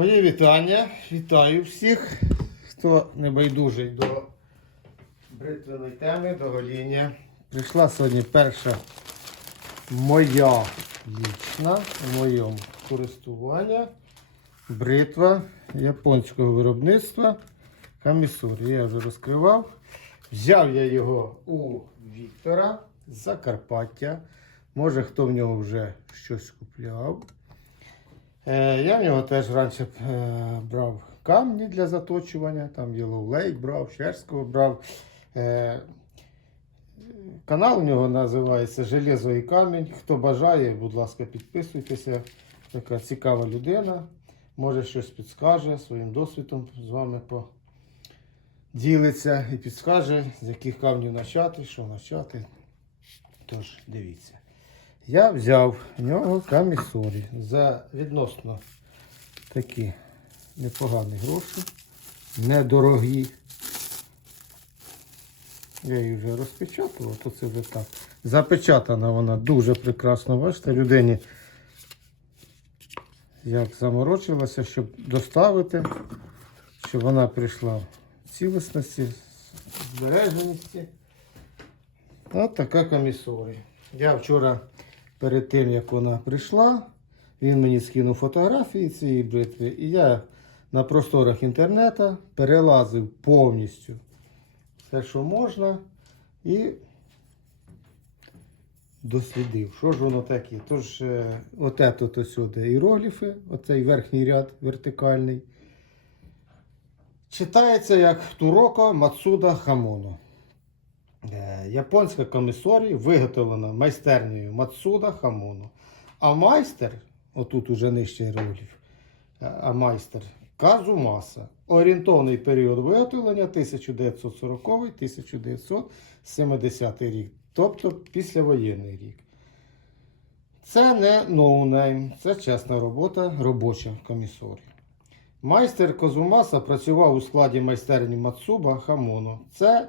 Мої вітання. Вітаю всіх, хто не байдужий до бритвеної теми, до гоління. Прийшла сьогодні перша моя лічна в моєму користуванні бритва японського виробництва Камісурі. Я вже розкривав. Взяв я його у Віктора з Закарпаття. Може, хто в нього вже щось купляв. Е, я в нього теж раніше е, брав камні для заточування, там Yellow Lake брав, Шерського брав. Е, канал у нього називається Железо і камінь. Хто бажає, будь ласка, підписуйтеся. Така цікава людина. Може щось підскаже, своїм досвідом з вами поділиться і підскаже, з яких камнів почати, що почати. Тож, дивіться. Я взяв в нього камісорі за відносно такі непогані гроші, недорогі. Я її вже розпечатував, то це вже так. Запечатана вона дуже прекрасно. Бачите, людині як заморочилася, щоб доставити, щоб вона прийшла в цілісності, збереженості. От така комісорія. Я вчора, перед тим як вона прийшла, він мені скинув фотографії цієї бритви, і я на просторах інтернету перелазив повністю все, що можна, і дослідив, що ж воно таке. Тож, е, оте тут сюди іерогліфи, оцей верхній ряд вертикальний. Читається як Туроко Мацуда Хамоно. Е, Японська комісорі виготовлена майстернею Мацуда Хамоно. А майстер, отут уже нижче іерогліф, е, а майстер Казумаса. Орієнтовний період виготовлення 1940-1970 рік, тобто післявоєнний рік. Це не ноунейм, це чесна робота, робоча комісорі. Майстер Козумаса працював у складі майстерні Мацуба Хамоно. Це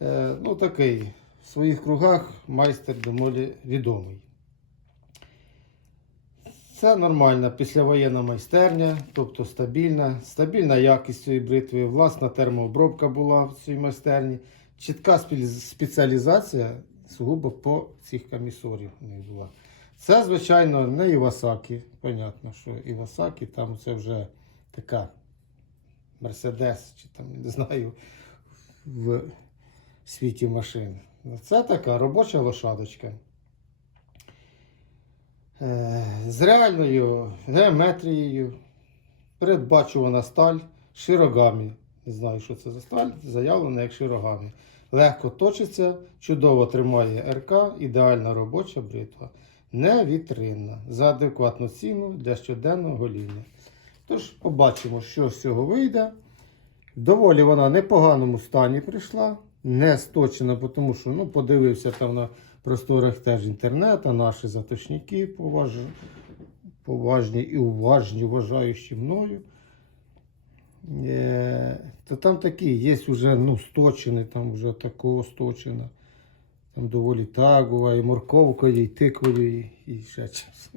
ну, такий в своїх кругах майстер доволі відомий. Це нормальна післявоєнна майстерня, тобто стабільна, стабільна якість цієї бритви, власна термообробка була в цій майстерні. Чітка спеціалізація сугубо по цих камісорів них була. Це, звичайно, не Івасакі. Понятно, що Івасакі там це вже така Мерседес, чи там, не знаю, в світі машин. Це така робоча лошадочка. Е, З реальною геометрією, передбачувана сталь широгамі. Не знаю, що це за сталь, заявлена як широгамі. Легко точиться, чудово тримає РК, ідеальна робоча бритва. Не вітринна, за адекватну ціну для щоденного гоління. Тож побачимо, що з цього вийде. Доволі вона в непоганому стані прийшла, не сточена, тому що ну, подивився там на просторах теж інтернету, наші заточники поваж... поважні і уважні, вважаючи мною. Е, то там такі, є вже ну, сточені, там вже такого сточено. Там доволі так буває, і морковкою, і тиквою, і, ще чимось.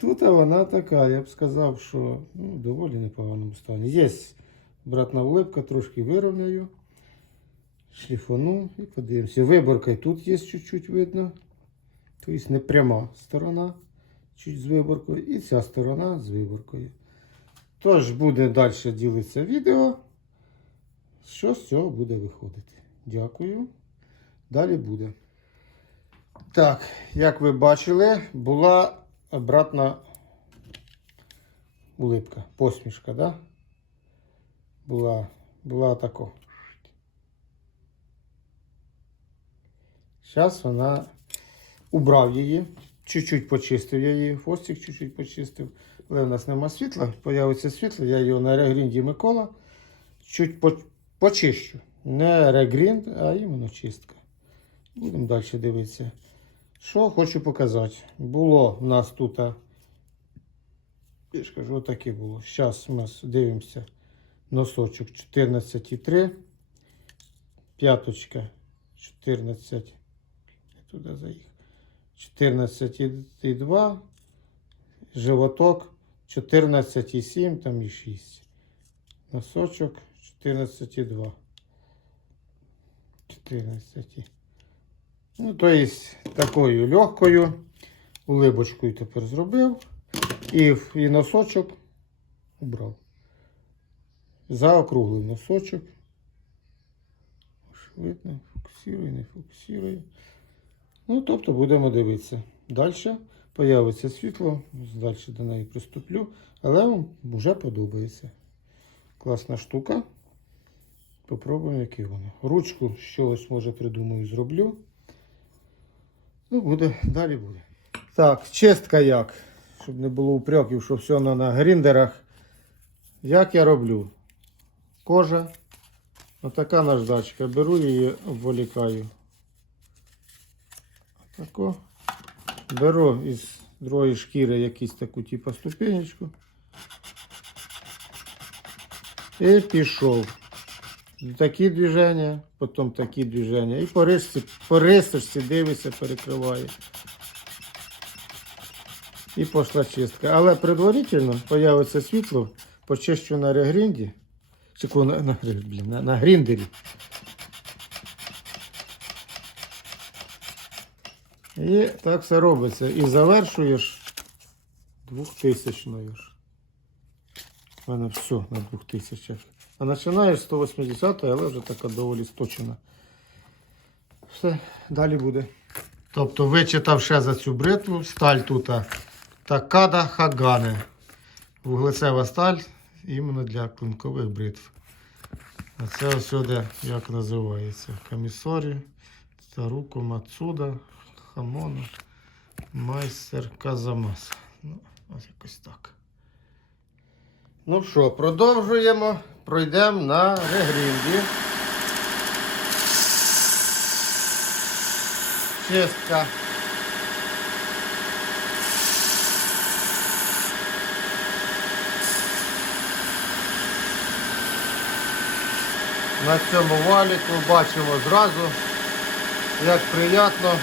Тут вона така, я б сказав, що ну, доволі непоганому стані. Є братна улипка, трошки вирівняю, шліфану і подивимося. Виборка і тут є чуть-чуть видно. Тобто не пряма сторона, чуть з виборкою, і ця сторона з виборкою. Тож буде далі ділитися відео. Що з цього буде виходити. Дякую. Далі буде. Так, як ви бачили, була обратна улипка, посмішка, да? Була, була тако. Зараз вона убрав її, чуть-чуть почистив я її, хвостик чуть-чуть почистив. Але в нас нема світла, появиться світло, я його на регрінді Микола чуть по- почищу. Не регрінд, а іменно чистка. Будемо далі дивитися. Що хочу показати. Було в нас тут, я ж кажу, отаке було. Зараз ми дивимося носочок 14,3, п'яточка 14, я туди заїхав, 14,2, животок 14,7 там і 6. Носочок 14,2. 14. Ну, то есть такою легкою улибочкою тепер зробив. І, і носочок убрав. Заокруглив носочок. Видно, фокусує, не фокусує. Ну, тобто будемо дивитися. Далі появиться світло, далі до неї приступлю, але вам вже подобається. Класна штука. Попробуємо, який воно. Ручку чогось, може, придумаю, зроблю. Ну, буде, далі буде. Так, чистка як? Щоб не було упреків, що все на, на гріндерах. Як я роблю? Кожа. Отака наждачка. Беру її, обволікаю. Тако. Беру із другої шкіри якусь таку типу ступенечку. І пішов. Такі движення, потім такі движення. І по рисочці дивишся, перекриває. І пішла чистка. Але предварительно появиться світло, почищу на регрінді. Ко- на, на, на, на гріндері. І так все робиться. І завершуєш двохтисячною ж. У мене все на двох тисячах. А починаєш з 180, але вже така доволі сточена. Все, далі буде. Тобто вичитав ще за цю бритву, сталь тут Такада Хагане. Вуглецева сталь іменно для клинкових бритв. А це сюди, як називається, камісорі, Таруко Мацуда, Хамона, Майстер Казамас. Ну, ось якось так. Ну що, продовжуємо. Пройдемо на регрінді. Чистка. На цьому валіку бачимо зразу, як приємно.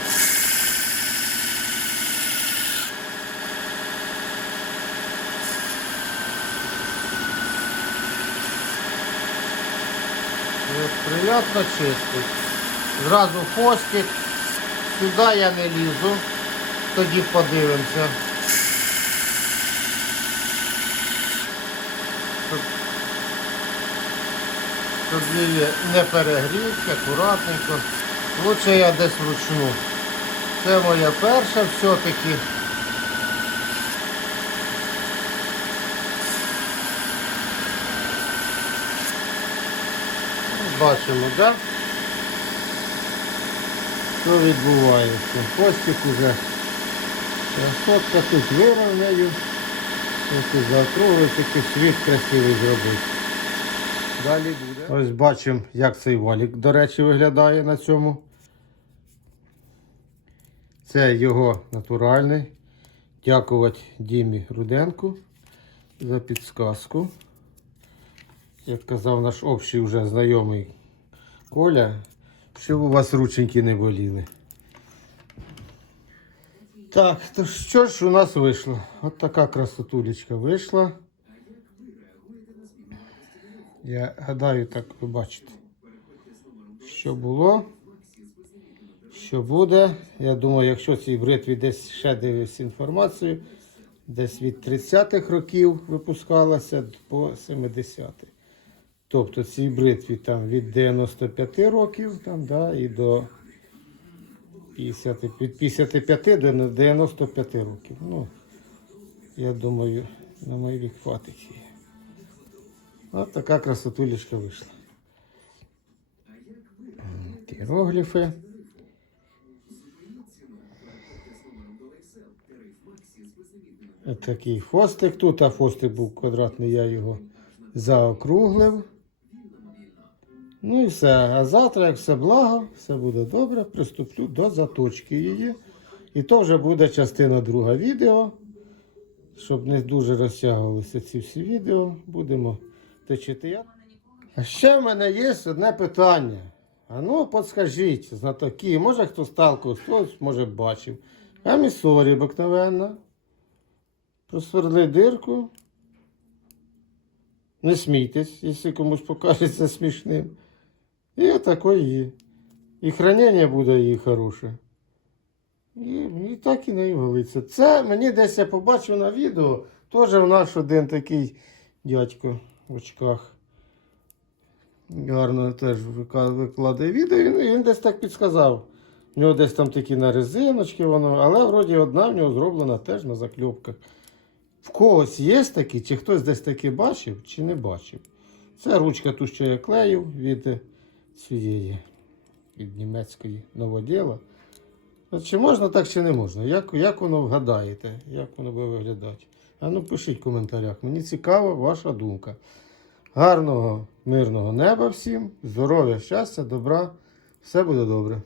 Як приємно чистить. Зразу хвостик. Сюди я не лізу. Тоді подивимося. Щоб, її не перегріти, акуратненько. Лучше я десь вручну. Це моя перша все-таки. Бачимо? Да? Що відбувається? Хвостик уже красотка тут вирівняю. Ось заокруглий, такий світ красивий зробив. Далі буде. Ось бачимо, як цей валік, до речі, виглядає на цьому. Це його натуральний. Дякувати Дімі Руденку за підсказку. Як казав наш общий вже знайомий Коля, щоб у вас рученьки не боліли. Так, то що ж у нас вийшло? От така красотулечка вийшла. Я гадаю, так ви бачите. Що було? Що буде? Я думаю, якщо цій бритві десь ще дивився інформацію, десь від 30-х років випускалася по 70-х. Тобто цій бритві там від 95 років там, да, і до 50, від 55 до 95 років. Ну, я думаю, на мій вік хватить її. От така красотулечка вийшла. Іерогліфи. Такий хвостик тут, а хвостик був квадратний, я його заокруглив. Ну і все. А завтра, як все благо, все буде добре, приступлю до заточки її. І то вже буде частина друга відео. Щоб не дуже розтягувалися ці всі відео, будемо точити я. А ще в мене є одне питання. А ну, подскажіть, знатоки, може хто сталкивався, хтось може бачив. Амісорі обикновенно. Просверли дирку Не смійтесь, якщо комусь покажеться смішним. І отакої є. І хранення буде її хороше. І, і так і не голиться. Це мені десь я побачив на відео. Теж в наш один такий дядько в очках. Гарно теж викладає відео. Він, він десь так підсказав. У нього десь там такі на резиночки воно, але вроді одна в нього зроблена теж на закльопках. В когось є такі, чи хтось десь таке бачив, чи не бачив. Це ручка ту, що я клеїв від цієї, від німецької новоділа. Чи можна так, чи не можна? Як, як воно вгадаєте? Як воно буде виглядати? А ну пишіть в коментарях. Мені цікава ваша думка. Гарного, мирного неба всім, здоров'я, щастя, добра. Все буде добре.